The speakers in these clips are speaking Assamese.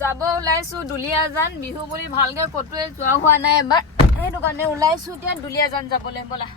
যাব ওলাইছো দুলিয়াজান বিহু বুলি ভালকে কটোৱে যোৱা হোৱা নাই এবাৰ সেইটো কাৰণে ওলাইছো এতিয়া দুলিয়াজান যাবলৈ বলা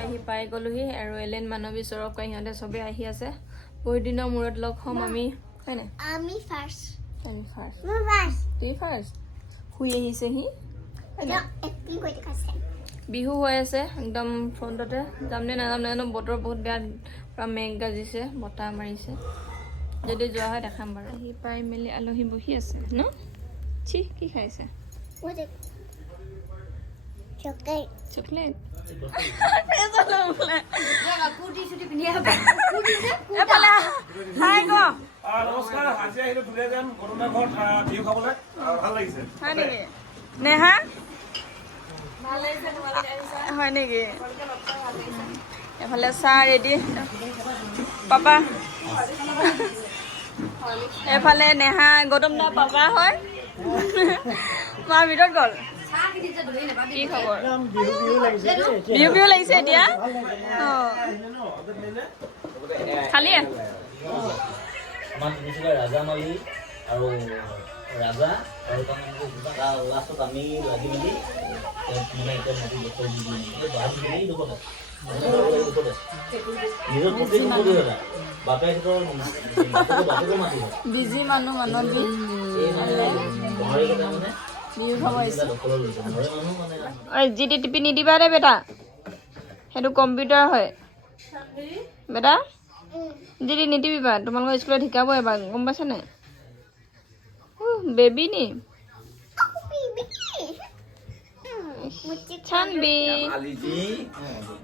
আহি পাই গলোহি আৰু এলেন মানৱী সৌৰভ সিহঁতে চবে আহি আছে বহুত দিনৰ মূৰত লগ হ'ম আমি হয়নে আমি ফাৰ্ষ্ট তুই ফাৰ্ষ্ট শুই আহিছেহি এপ্পি হৈ দেখাছে বিহু হৈ আছে একদম ফ্ৰণ্টতে যাম নে নাযাম নাজানো বতৰ বহুত বেয়া পুৰা মেঘ গাজিছে বতাহ মাৰিছে যদি যোৱা হয় দেখাম বাৰু আহি পাই মেলি আলহী বহি আছে ন ছি কি খাইছে চকলেট চকলেট নমস্কাৰ আজি আহিলো দুলিয়াজান গৰুমা ঘৰত বিহু খাবলৈ ভাল লাগিছে হয় নেকি নেহা হয় নেকি এফালে চাহ ৰেডি পাপা এফালে নেহা গৌতম দা পাপা হয় মাৰ ভিতৰত গ'ল কি খবৰ বিহু বিহু লাগিছে এতিয়া খালি আমাৰ তিনিচুকীয়া ৰাজামালী আৰু ৰাজা আৰু তাৰ লাষ্টত আমি লাগি মেলি মানে এতিয়া মাটি দখল দি দিওঁ বাদ দিলেই দুখতে নিজৰ প্ৰতি নকৰি হ'লা বাপে বাপেকে মাতি হয় বিজি মানুহ মানৱী বঙালীকেইটা মানে বিহু খাব আহিছে দখলৰ লৈছে ঘৰে মানুহ মানে ঐ জি টি টিপি নিদিবা দে বেটা সেইটো কম্পিউটাৰ হয় বেটা জি টি নিদিবিবা তোমালোকৰ স্কুলত শিকাব এবাৰ গম পাইছা নাই বেবী নি ছানবি আলিজি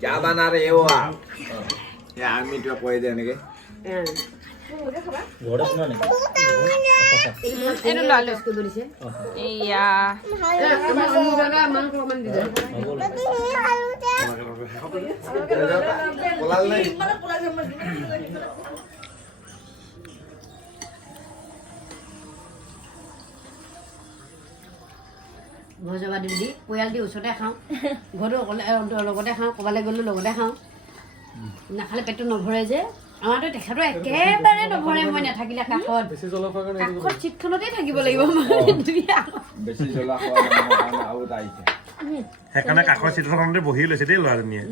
क्या बना रहे हो आप यार मिट्टी कोई देने के ঘৰতে শুনা নেকি এইটো লালো এয়া बोला नहीं ঘৰ যাবা দি বুলি পৰিয়াল দি ওচৰতে খাওঁ ঘৰতো অকলে লগতে খাওঁ ক'ৰবালৈ গ'লেও লগতে খাওঁ নাখালে পেটটো নভৰে যে আমাৰতো তেখেতৰ একেবাৰে নভৰে মই নাথাকিলে কাষত কাষত চিটখনতেই থাকিব লাগিব বেছি জ্বলা খোৱা আৰু আহিছে সেইকাৰণে কাষৰ চিটখনতে বহি লৈছে দেই ল'ৰাজনীয়ে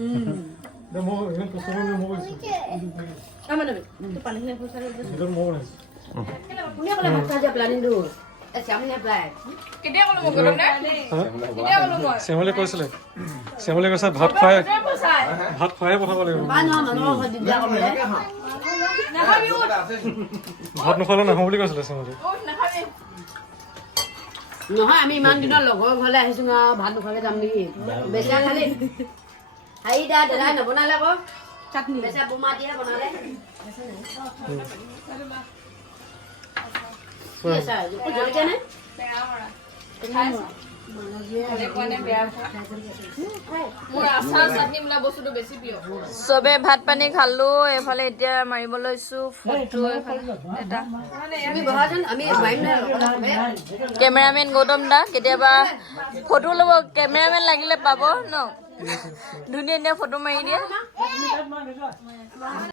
কেতিয়া ক'লো মোক গৌতম দা কেতিয়া ক'লো মই শ্যামলে কৈছিলে শ্যামলে কৈছে ভাত খুৱাই পঠাব লাগিব ভাত নোখোৱালে নাহোঁ বুলি কৈছিলে শ্যামলে নহয় আমি ইমান দিনৰ লগৰ ঘৰলৈ আহিছোঁ আৰু ভাত নোখোৱাকৈ যাম নেকি বেচা খালি হেৰি দাদাই নবনালে আকৌ চাটনি বেচা বোমা দিয়ে বনালে জলকীয়া নাই চবে ভাত পানী খালো এফালে এতিয়া মাৰিব লৈছো ফটো এটা কেমেৰামেন গৌতম দা কেতিয়াবা ফটো ল'ব কেমেৰামেন লাগিলে পাব ন ধুনীয়া ধুনীয়া ফটো মাৰি দিয়ে